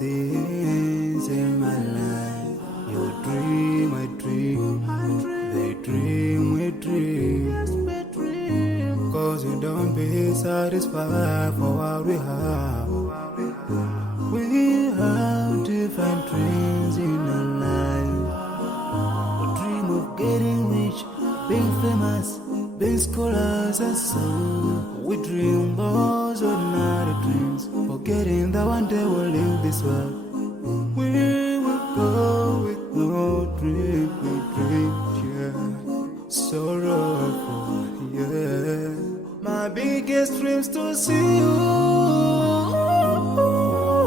things in my life. You dream, I dream, they dream, we dream. Cause you don't be satisfied for what we have. We have different dreams in our life. We dream of getting rich, being famous, being scholars and so. We dream those ordinary dreams, forgetting that one day we'll leave this world. We will go with no dream, we dream, yeah. Sorrowful, yeah. My biggest dreams to see you,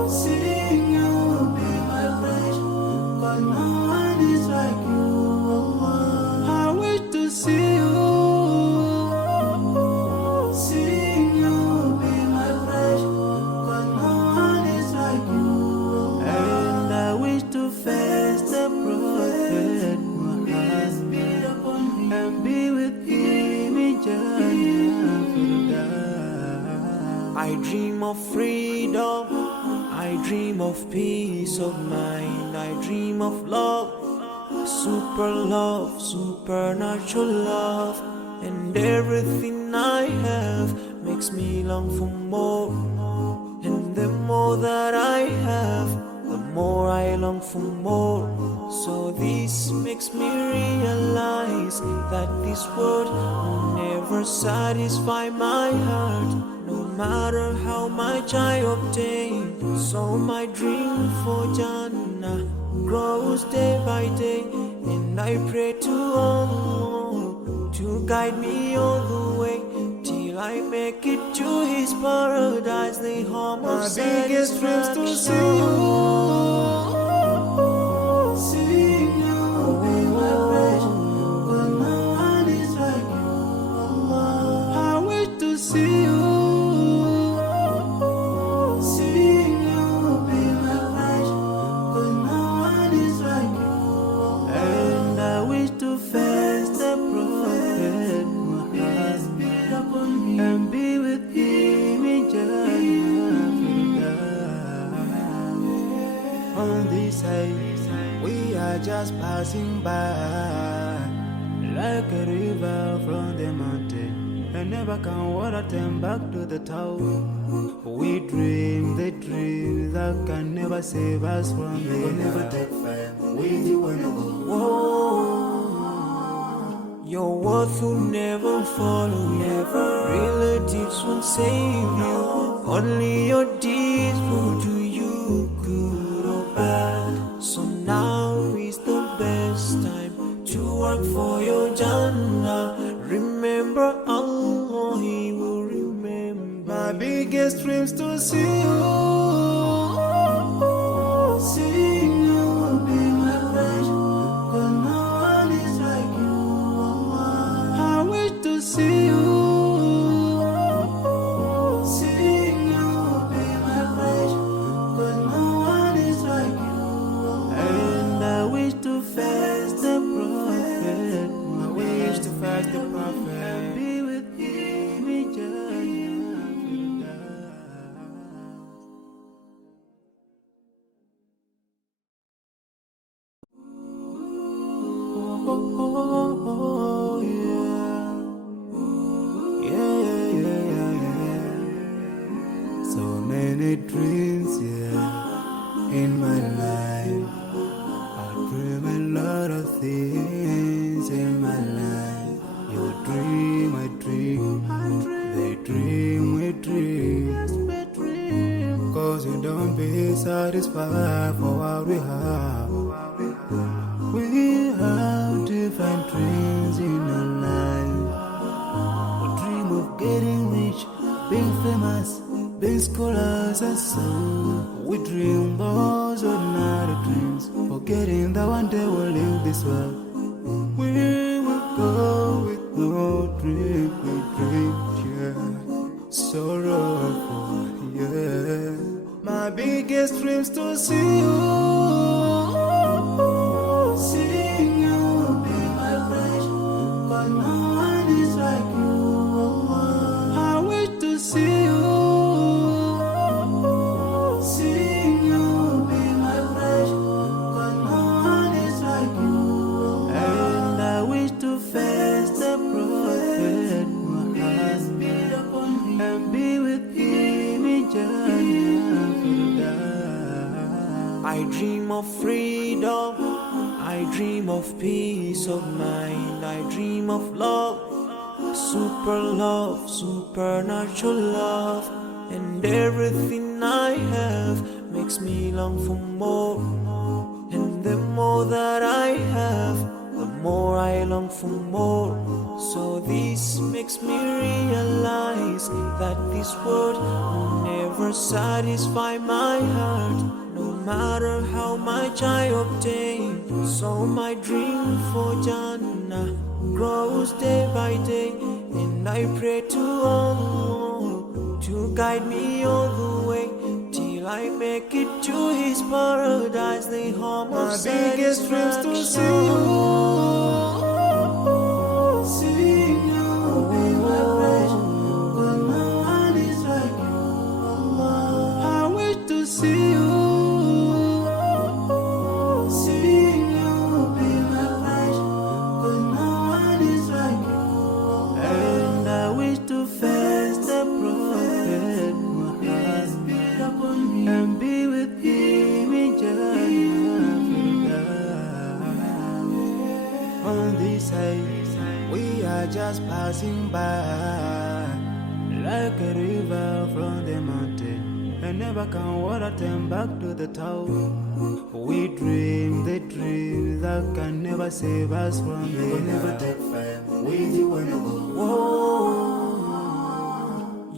seeing you be my friend. Cause no one is like you, I wish to see you. I dream of freedom, I dream of peace of mind, I dream of love, supernatural love, and everything I have makes me long for more, and the more that I have, the more I long for more. So this makes me realize that this world will never satisfy my heart, no matter how much I obtain. So my dream for Jannah grows day by day, and I pray to Allah to guide me all the way till I make it to His paradise, the home of satisfaction. My biggest dreams to see you, seeing you be my friend. Cause no one is like you, Allah. I wish to see you. And be with Him in Jannah. On this side, we are just passing by, like a river from the mountain, and never can water turn back to the town. We dream the dream that can never save us from the will never take fire. We do wanna go. Your worth will never follow you. Relatives won't save you. Only your deeds will do you good or bad. So now is the best time to work for your Jannah. Remember Allah, He will remember. My biggest dreams to see you, seeing you be my friend. Cause no one is like you, I wish to see you. Seeing you be my friend. Cause no one is like you, and I wish to fast the prophet. I wish to fast the prophet and be with Him in Jannah. Oh, yeah. Yeah. So many dreams, yeah, in my life. I dream a lot of things in my life. You dream, I dream, they dream, we dream. Cause you don't be satisfied for what we have. We have different dreams in our life. We dream of getting rich, being famous, being scholars and so. We dream those ordinary dreams, forgetting that one day we'll leave this world. We will go with no dream, we dream, yeah. Sorrowful, yeah. My biggest dreams to see you, seeing you be my friend. Cause no one is like you, I wish to see you. Seeing you I dream of freedom, I dream of peace of mind, I dream of love, supernatural love, and everything I have makes me long for more. And the more that I have, the more I long for more. So this makes me realize that this world will never satisfy my heart, no matter how much I obtain. So my dream for Jannah grows day by day, and I pray to Allah to guide me all the way till I make it to His paradise, the home of satisfaction. My biggest dreams to see you, be my pleasure, 'cause no one is like you, Allah. I wish to see you, be my pleasure, 'cause no one is like you, Allah. And I wish to face the Prophet Muhammad and be with him in Jannah. On this side, we are just passing by, like a river from the mountain, and never can water turn back to the town. We dream the dreams that can never save us from it. We'll never take fire with you when you go.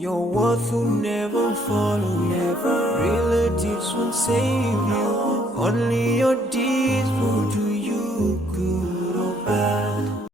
Your worth will never follow you. Relatives won't save you. Only your deeds will do you good.